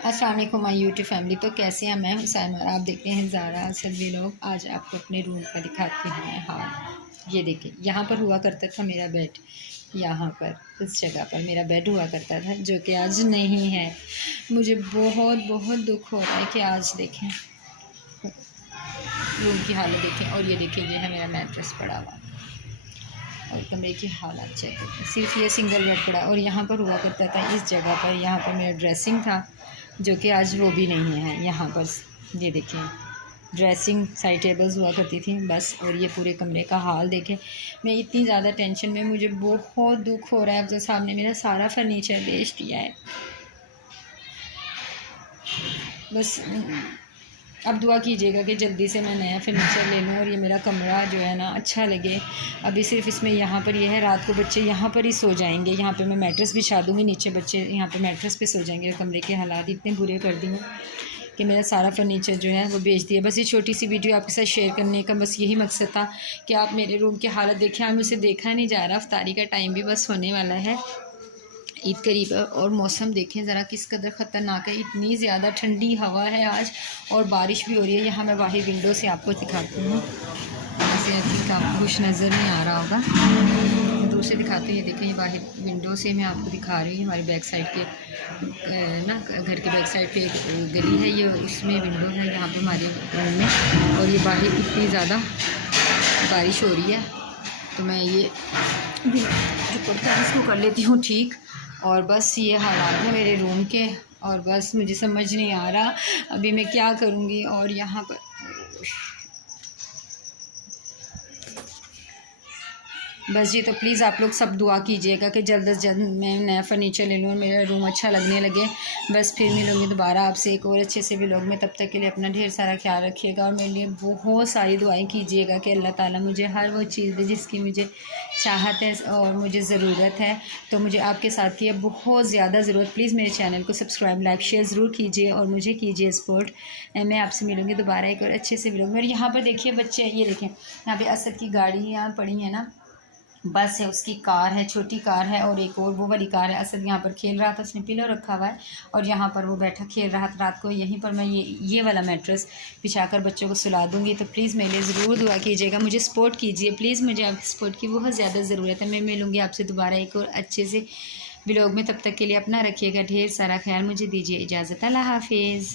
अस्सलाम वालेकुम my YouTube family. तो कैसे हैं? मैं हुसैन और आप देखते हैं ज़ारा असद व्लॉग। आज आपको अपने रूम का दिखाती हूँ मैं हाल। ये देखिए, यहाँ पर हुआ करता था मेरा बेड। यहाँ पर इस जगह पर मेरा बेड हुआ करता था, जो कि आज नहीं है। मुझे बहुत बहुत दुख हो रहा है कि आज देखें रूम की हालत देखें। और ये देखिए, ये है मेरा मैट्रेस पड़ा हुआ और कमरे की हालत चेक करें। सिर्फ ये सिंगल बेड पड़ा। और यहाँ पर हुआ करता था इस जगह पर, यहाँ पर मेरा ड्रेसिंग था, जो कि आज वो भी नहीं है। यहाँ पर ये देखिए, ड्रेसिंग साइड टेबल्स हुआ करती थी बस। और ये पूरे कमरे का हाल देखें। मैं इतनी ज़्यादा टेंशन में, मुझे बहुत दुख हो रहा है। अब जो सामने मेरा सारा फर्नीचर बेच दिया है, बस अब दुआ कीजिएगा कि जल्दी से मैं नया फर्नीचर ले लूँ और ये मेरा कमरा जो है ना अच्छा लगे। अभी सिर्फ इसमें यहाँ पर यह है, रात को बच्चे यहाँ पर ही सो जाएंगे। यहाँ पे मैं मैट्रेस बिछा दूँगी, नीचे बच्चे यहाँ पे मैट्रेस पे सो जाएंगे। कमरे के हालात इतने बुरे कर दिए कि मेरा सारा फर्नीचर जो है वो बेच दिया। बस ये छोटी सी वीडियो आपके साथ शेयर करने का बस यही मकसद था कि आप मेरे रूम की हालत देखें। आप मुझे देखा नहीं जा रहा, अफ्तारी का टाइम भी बस होने वाला है, ईद करीब है। और मौसम देखें ज़रा किस कदर ख़तरनाक है। इतनी ज़्यादा ठंडी हवा है आज और बारिश भी हो रही है। यहाँ मैं बाहर विंडो से आपको दिखाती हूँ। वैसे आई थिंक आपको कुछ नज़र नहीं आ रहा होगा, दूर से दिखाते हैं। ये देखें, ये बाहर विंडो से मैं आपको दिखा रही हूँ। हमारी बैक साइड के ना, घर के बैक साइड पे एक गली है, ये उसमें विंडो है यहाँ पे हमारे रूम में। और ये बाहर इतनी ज़्यादा बारिश हो रही है, तो मैं ये जो पड़ता है इसको कर लेती हूँ ठीक। और बस ये हालात हैं मेरे रूम के। और बस मुझे समझ नहीं आ रहा अभी मैं क्या करूँगी। और यहाँ पर बस जी, तो प्लीज़ आप लोग सब दुआ कीजिएगा कि जल्द से जल्द मैं नया फर्नीचर ले लूँ और मेरा रूम अच्छा लगने लगे। बस फिर मिलूँगी दोबारा आपसे एक और अच्छे से व्लॉग में। तब तक के लिए अपना ढेर सारा ख्याल रखिएगा और मेरे लिए बहुत सारी दुआएं कीजिएगा कि अल्लाह ताला मुझे हर वो चीज़ दे जिसकी मुझे चाहत है और मुझे ज़रूरत है। तो मुझे आपके साथ की बहुत ज़्यादा ज़रूरत। प्लीज़ मेरे चैनल को सब्सक्राइब, लाइक, शेयर ज़रूर कीजिए और मुझे कीजिए सपोर्ट। मैं आपसे मिलूँगी दोबारा एक और अच्छे से व्लॉग में। और यहाँ पर देखिए बच्चे, ये देखें यहाँ पर असद की गाड़ियाँ पड़ी हैं ना, बस है, उसकी कार है, छोटी कार है, और एक और वो वाली कार है। असद यहाँ पर खेल रहा था, उसने पिलो रखा हुआ है और यहाँ पर वो बैठा खेल रहा था। रात को यहीं पर मैं ये वाला मैट्रेस बिछाकर बच्चों को सुला दूँगी। तो प्लीज़ मेरे लिए ज़रूर दुआ कीजिएगा, मुझे सपोर्ट कीजिए प्लीज़। मुझे आपकी सपोर्ट की बहुत ज़्यादा ज़रूरत है। मैं मिलूँगी आपसे दोबारा एक और अच्छे से व्लॉग में। तब तक के लिए अपना रखिएगा ढेर सारा ख्याल। मुझे दीजिए इजाज़त। अल्लाह हाफिज़।